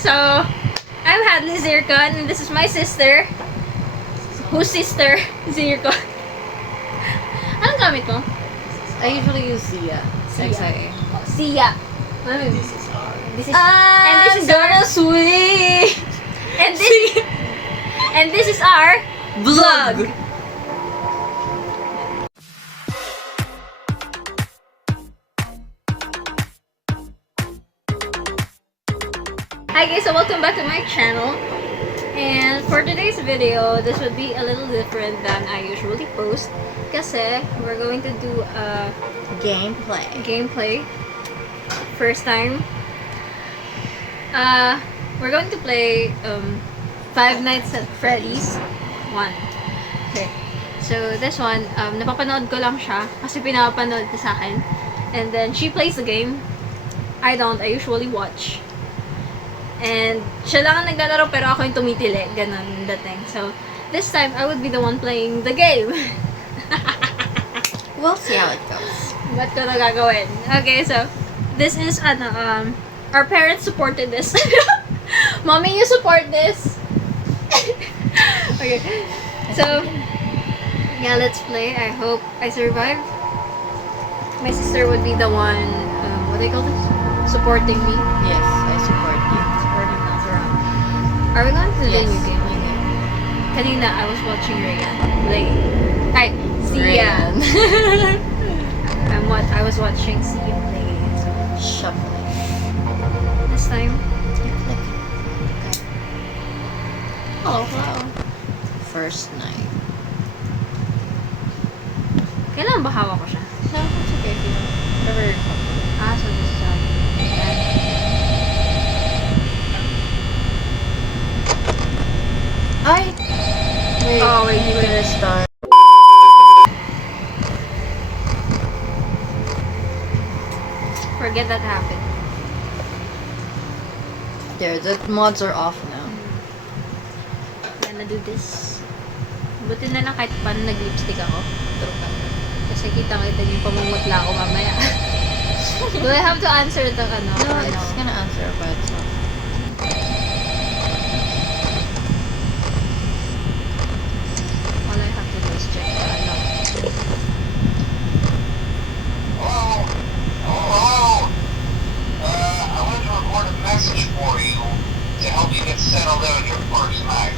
So, I'm Hadley Zircon, and this is my sister. Whose sister? Zircon. Anong gamit mo? I usually use Sia. XIA. Sia. This is And this is our sweet. and this is our Vlog. Hi guys, so welcome back to my channel. And for today's video, this would be a little different than I usually post. Kasi we're going to do a gameplay. First time. We're going to play Five Nights at Freddy's 1. Okay. So this one, napapanood ko lang siya kasi pinapanood niya sa akin. And then she plays the game. I don't. I usually watch. And siya lang ang naglalaro pero ako yung tumitili. Ganon dating. So, this time, I would be the one playing the game. We'll see how it goes. Ba't ko na gagawin? Okay, so, this is, our parents supported this. Mommy, you support this? Okay. So, yeah, let's play. I hope I survive. My sister would be the one, what do you call this? Supporting me. Yes, I support you. Supporting us around. Are we going to the Yes. new game? Kanina, I was watching Rayan play. Ay, Sia. I was watching Sia play. So, Shuffling. this time, You click. Okay. oh, wow. First night. Kailan ba hawak ko siya? No, it's okay if you don't. Whatever you're comfortable. So this is Ay! Wait. Oh, wait, you wait. can restart. forget that happened. There, the mods are off now. Gonna do this. Buti na lang kahit paano nag-lipstick ako. Kasi kita-kita yung pamumutla ako mamaya. Do I have to answer the ano? No, or it's gonna answer by itself. All I have to do is check the ano. Hello? Hello? I wanted to record a message for you to help you get settled in your first night.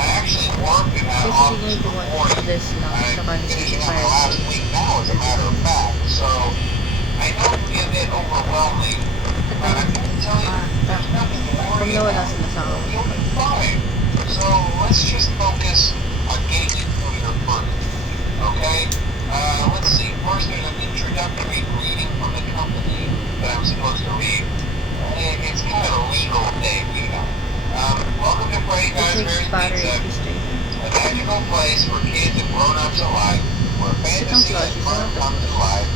I actually worked in that Basically, office you need to before watch you. this now. I'm Saka ni finishing up my Fire. last week now, as a matter of fact. So, I know it can be a bit overwhelming, but I'm going to tell you, there's nothing to Pag worry nawala about. sila sa akin. You'll be fine. So, let's just focus on getting you through your first week, okay? Let's see. First, there's an introductory greeting from the company that I'm supposed to read. It's kind of a legal thing, you know. Welcome to Freddy It takes Fazbear's battery Pizza, to stay there. a magical place for kids and grown-ups alike, where fantasy and fun come to life.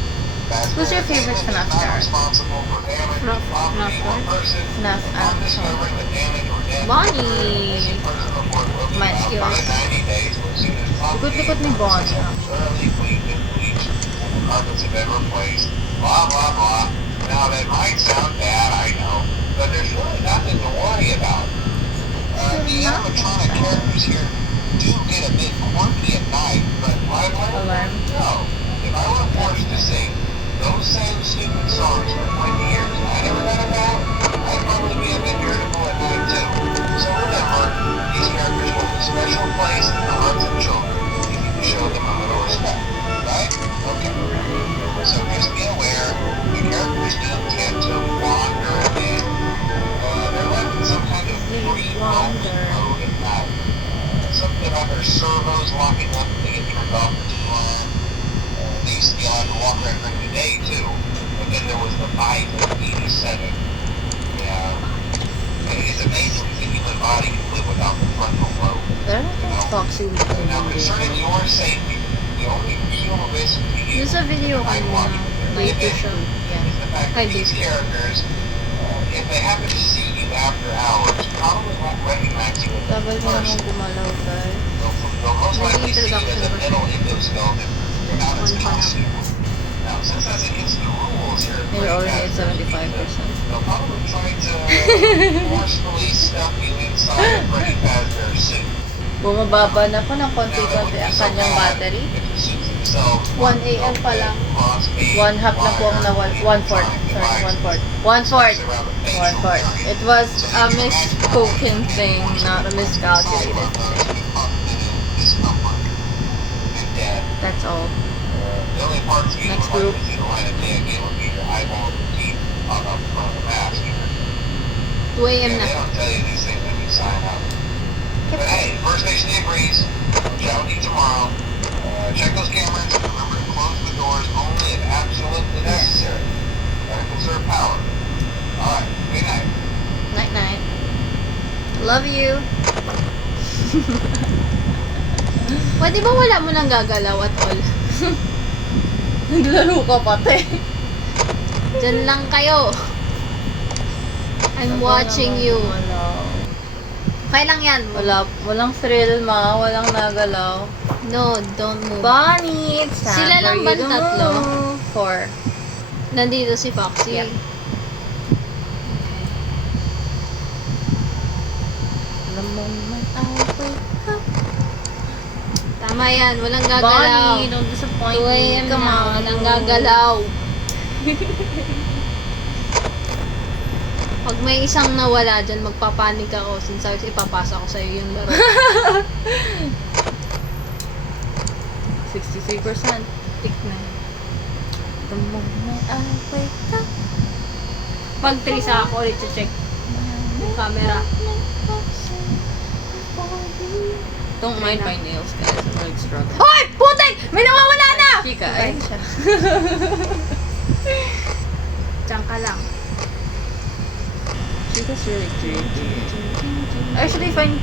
Who's your favorite FNAF not character? responsible for damage to property or person. FNAF Upon discovering the damage or death Bonnie! missing person report will be Mine's filed yours. within 90 days or as soon as property Likod-likod ni Bonnie, is thoroughly cleaned and bleached and the carpets have been replaced. Blah, blah, blah. Now, that might sound bad, I know, but there's really nothing to worry about. The animatronic characters here do get a bit quirky at night, but why would Alarm. no? If I were forced to sing those same stupid songs for 20 years and I never got a back, I'd probably be a bit irritable at night too. So remember, these characters hold a special place in the hearts of children if you can show them a little respect, right? Okay. So just be aware, the characters do tend to wander a bit. They're left in some kind of free roaming mode at night. Something about their servos locking up and they get turned off for too long. They used to be allowed to walk around during the day too, but then there was the bite of 87. Yeah. And it's amazing that the human body can live without the frontal lobe. Pero I think Foxy would do Now, concerning your safety, the only real risk to you There's a video I kanina. watch Wait to show. Yeah. is the fact I that these do. characters, if they happen to see you after hours, probably won't recognize you as Tagal a mo namang person. gumalaw, guys. They'll most likely see you as a metal endoskeleton without its One pa lang. costume. Now, since that's against the rules here at You're Freddy already at Fazbear's 75%. Pizza, they'll probably try to forcefully stuff you inside of Freddy Fazbear's suit. Bumababa na po ng konti-konti ang kanyang battery. If the suits themselves 1 a.m. pa lang. One half na po ang nawal. 1/4. Sorry, 1/4. 1/4. 1/4. It was a misspoken thing, not a miscalculated. That's all. The only parts you Next would group. like to see the light of day again would be your eyeballs and teeth on up front of the mask. 2 a.m. Yeah, na. they don't tell you these things when you sign up. But hey, First Nation agrees. I'll chat with you tomorrow. Check those cameras and remember to close the doors only if absolutely necessary. Gotta conserve power. Alright, good night. Night-night. Love you. Pwede ba wala mo nang gagalaw at all? Naglaro ka pati. Diyan lang kayo. I'm watching you. Wala. Okay lang yan. Walang thrill, ma. Walang nagalaw. No, don't move. Bonnie, it's time Sila lang for ba you to tatlo? move. 4. Nandito si Foxy. Yep. The moment I wake up. Tama yan. Walang gagalaw. Bonnie, don't disappoint 2 me. a.m. Come na. on. Walang gagalaw. Pag may isang nawala dyan, magpapanik ako since ipapasa ko sa'yo yung laro. 63%. Tik na. The moment I wake up. Pag 3 sa ako, ulit check yung camera. Don't mind my nails, guys. I'm really struggling. Hoy! Putik! May nawawala na! Chika, Okay. ayun siya. Diyan ka lang. Chika's really creepy. I actually find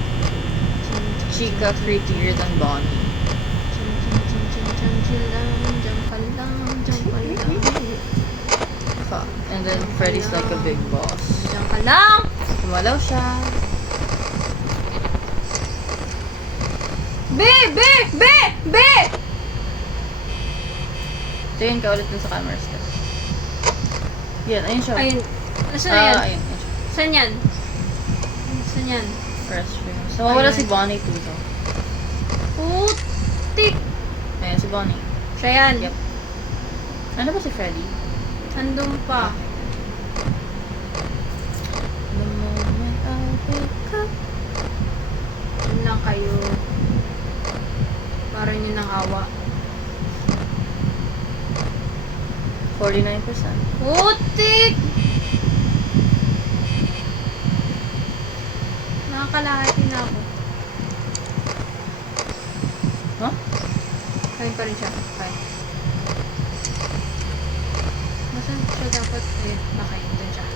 Chika creepier than Bonnie. Diyan ka lang. Fuck. And then Freddy's like a big boss. Diyan ka lang! Kumalaw siya. Be! Be! Be! Be! Tingin ka ulit dun sa camera stuff. Yan, ayun siya. Ayun. Nasaan na yan? Ayun siya. Saan yan? Saan yan? Restroom. So, mawala Ayun. si Bonnie too, though. Putik! Ayan, si Bonnie. Siya yan. Yep. Ano ba si Freddy? Andun pa. The moment I wake up. Yun lang kayo. Parang yun ang awa. 49%. Putik! Nakakalahati na ako. Huh? Kain pa rin siya. Kain. Nasaan siya dapat? Ayun, nakain. Doon siya.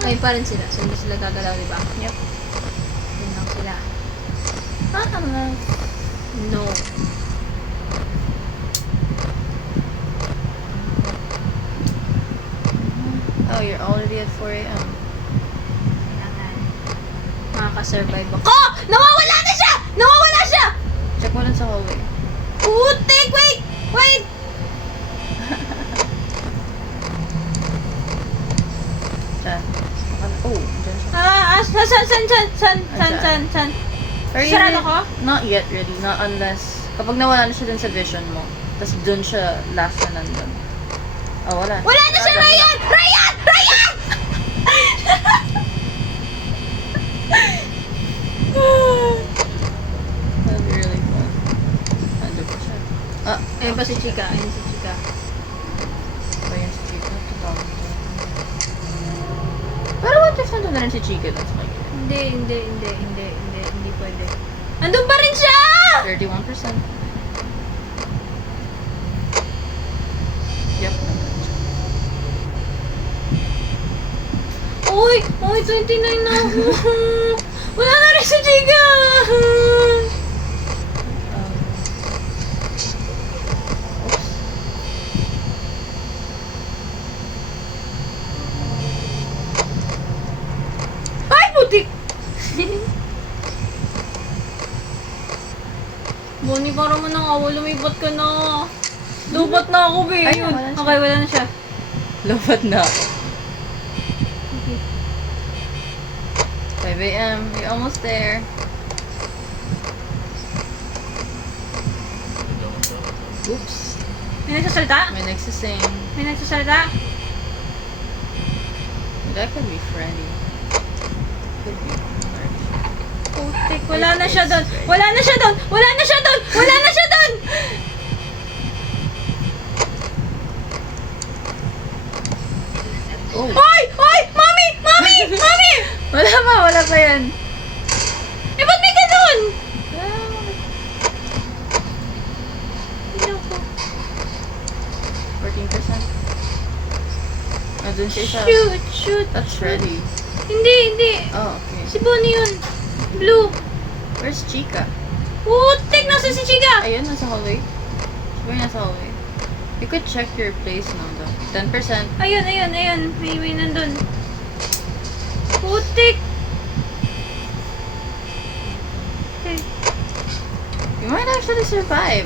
Kain pa rin sila. So, hindi sila gagalaw, di ba? Yep. Yun lang sila. Unless... No. Oh, you're already at 4 a.m. Kailangan. Makaka-survive ako. Oh! Nawawala na siya! Nawawala siya! Check mo lang sa hallway. Putik! Wait! Wait! Diyan. Oh, diyan siya. San? Are you Sarado really- ko? Not yet, really. Not unless... Kapag nawala na siya dun sa vision mo, tapos dun siya last na nandun. Oh, wala. Wala na siya, Ryan! Ryan! Ryan! That'll be really fun. Nandun pa siya. Ah, Ayun pa si Chika. Ayun si Chika. ayun si Chica. Tatawag ko. Pero what if nandun na rin si Chica? That's my kid. Hindi pwede. Andun pa rin siya! 31%. Yep, nandun siya. Uy! 29 na ako. Wala na rin si Chika! Oops. Ay, putik! Bonnie, parang mo nang awa, lumibat ka na. Lubat na ako, be. Ay, Ayun. wala siya. Okay, wala na siya. Lupat na ako. Okay. 5 a.m. You're almost there. Oops. May nagsasalita? May nagsising. May nagsasalita? That could be Freddy. Could be Freddy. Putik, wala na siya doon. Wala na siya doon. Wala na siya doon. Wala na siya doon. Oh. Hoy! Hoy! Mami! Mami! Mami! Wala pa yan. Eh, ba't may ganun? Loko. 14%. Ah, dun siya isa. Shoot! Shoot! That's Freddy. Hindi, hindi. Oh, okay. Si Bonnie yun. Blue. Where's Chica? Putik! Nasa si Chica! Ayun, nasa hallway. Siguro nasa hallway. You could check your place now though. 10%. Ayun, ayun, ayun. May nandun. Putik! Okay. You might actually survive.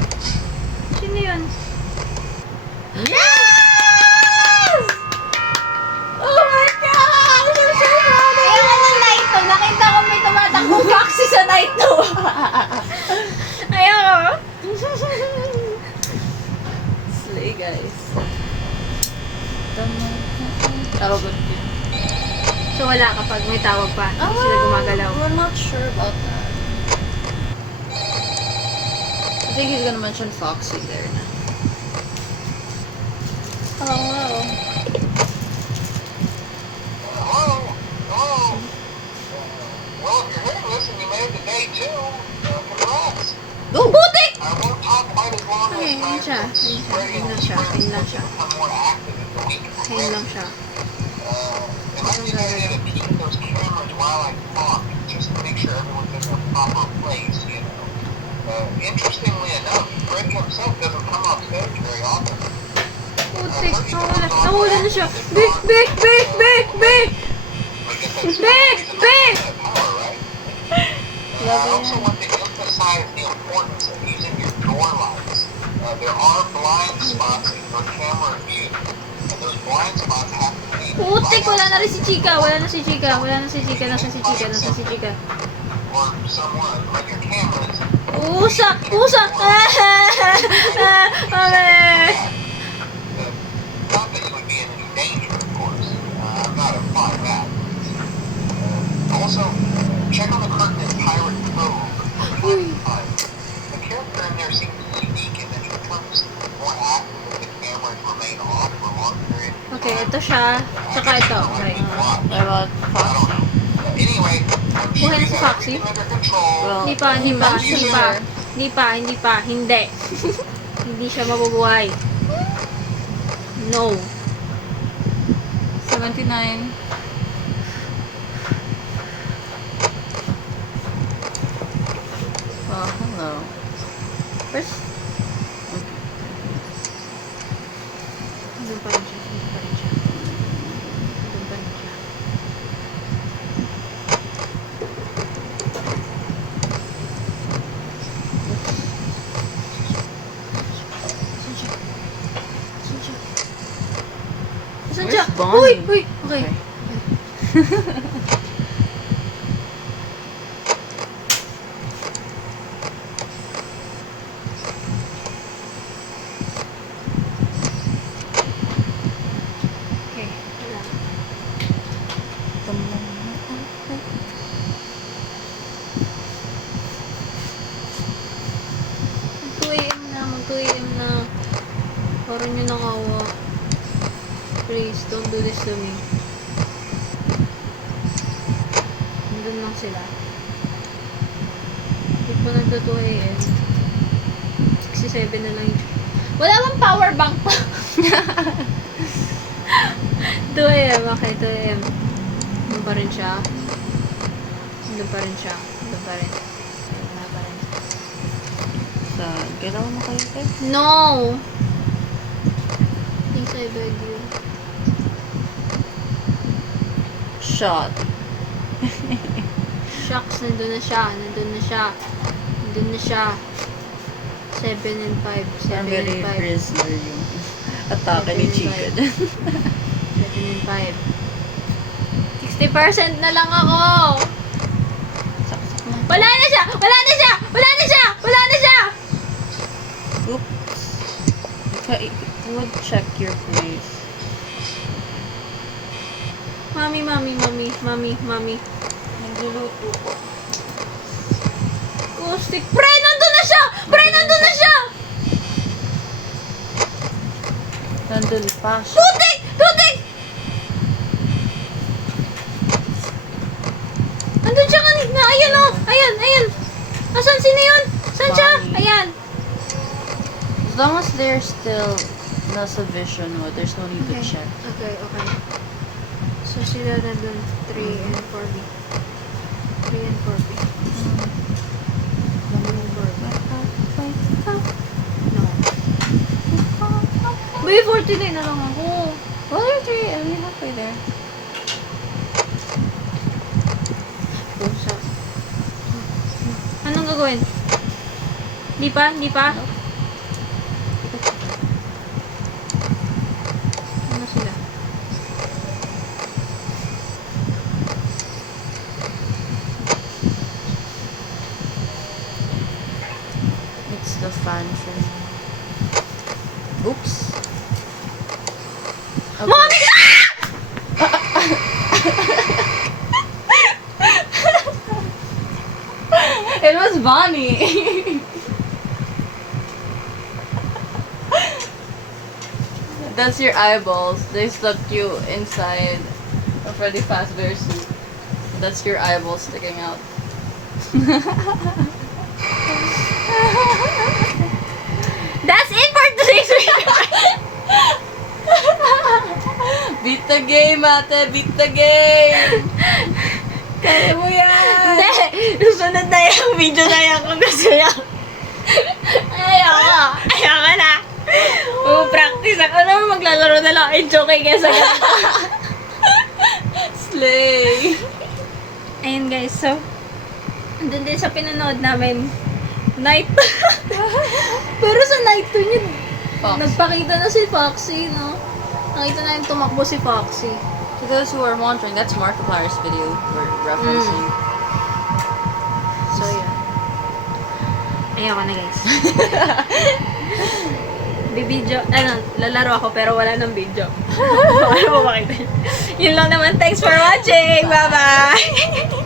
Sino yun? Yes! Oh my gosh! I'm so proud of Ayoko ng night 2. Nakita ko may tumatakbong Foxy sa night 2. Ayoko. Slay, guys. Tawag din. So wala kapag may tawag pa. Hindi sila gumagalaw. We're not sure about that. I think he's gonna mention Foxy there na. Hello. Hello? Hello? Well, if you're hearing this and you made it to day 2, congrats. Oh! Putik! I won't talk quite as long Okay, as ayun siya. Ayun siya. Ayun lang siya. Ayun lang siya. become more active as the week Ayun progresses. lang siya. And I'm just going to peek those cameras while I talk, just to make sure everyone's in their proper place, you know. Interestingly enough, Freddy himself doesn't come off stage very often. Putik. Nawala. Nawala na siya. Big, big, big, big, big! Big, big! Power, right? I also want to emphasize the importance of using your door lights. There are blind spots in your camera view, and those blind spots have to be Putik! Wala na rin si Chica. Wala na si Chica. Wala na si Chica. Nasa si Chica. Nasa si Chica. or somewhere like your cameras. Usa! Usa! Okay. Not that you would be in any danger, of course. I'm not implying that. Also, check on the curtain in Pirate Cove from time to time. The character in there seems unique in that he becomes more active if the cameras remain off for a long period of time. Okay, ito siya. Tsaka ito. Okay. What about I don't Foxy? know. Anyway, I'm sure Buhay na you si have Foxy? everything under control. Well, Hindi pa, hindi pa, He hindi mentioned pa. her. Hindi pa, hindi pa, hindi. Hindi siya mabubuhay. No. 79. Oh, hello. Where's... Okay. Doon pa rin siya, doon pa rin siya. Doon pa rin siya. Saan siya? Saan siya? Saan siya? Where's Bonnie? Uy! Uy! Okay. Okay. Okay. Wala. Mag 2 AM na, mag 2 AM na. Parang yun ang awa. Please, don't do this to me. Nandun lang sila. Hindi pa nagdo 2 AM. 67 na lang yun. Wala bang power bank pa? 2 AM, okay, 2 AM. Nandun pa rin siya. Nandun pa rin siya. Nandun pa rin. Wala pa rin. So, galaw mo kayo, Ted? No! Please, I beg you. Shot. Shucks, nandun na siya. Nandun na siya. Nandun na siya. 7 and 5. 7 I'm very and 5. prisoner yung atake ni Chica dyan. 7 and 5. 60% na lang ako! Saksak na. Wala na siya! Wala na siya! Wala na siya! Wala na siya! Oops. It would check your place. Mami. Nagluluto ko. Oh, stick. Pre, nandun na siya! Pre, nandun na siya! Nandun pa siya. Putik! Putik! Nandun siya kanina. Ayan o. Ayan. Asan? Sino yun? Saan siya? Mami. Ayan. As long as they're still nasa vision mo, there's no need to check. Okay. So, sila nandun. 3 and 4B. 3 and 4B. 3 and 4B. No. Bay, 49 na lang ako. Well, you're 3. I mean, halfway there. Pusa. Anong gagawin? Di pa? Ano sila? It's the fan for me. Oops. Okay. Mami! It was Bonnie. That's your eyeballs. They stuck you inside a Freddy Fazbear suit. That's your eyeballs sticking out. That's it for today's video. Beat the game, ate! Beat the game! Kaya mo yan! Hindi! Susunod na yung video na yan kung gusto niya. Ayoko na. Practice ako naman maglalaro na lang ay joke kaysa ganito. Slay! Ayun guys, so andun din sa pinanood namin night. Pero sa night 2 niya, Fox. nagpakita na si Foxy, no? Nakita namin tumakbo si Foxy. To those who are wondering, that's Markiplier's video we're referencing. So, yun. Ayoko na guys. Bibidyo, lalaro ako pero wala nang video. Ano mo makita? Yun lang naman. Thanks for watching! Bye-bye!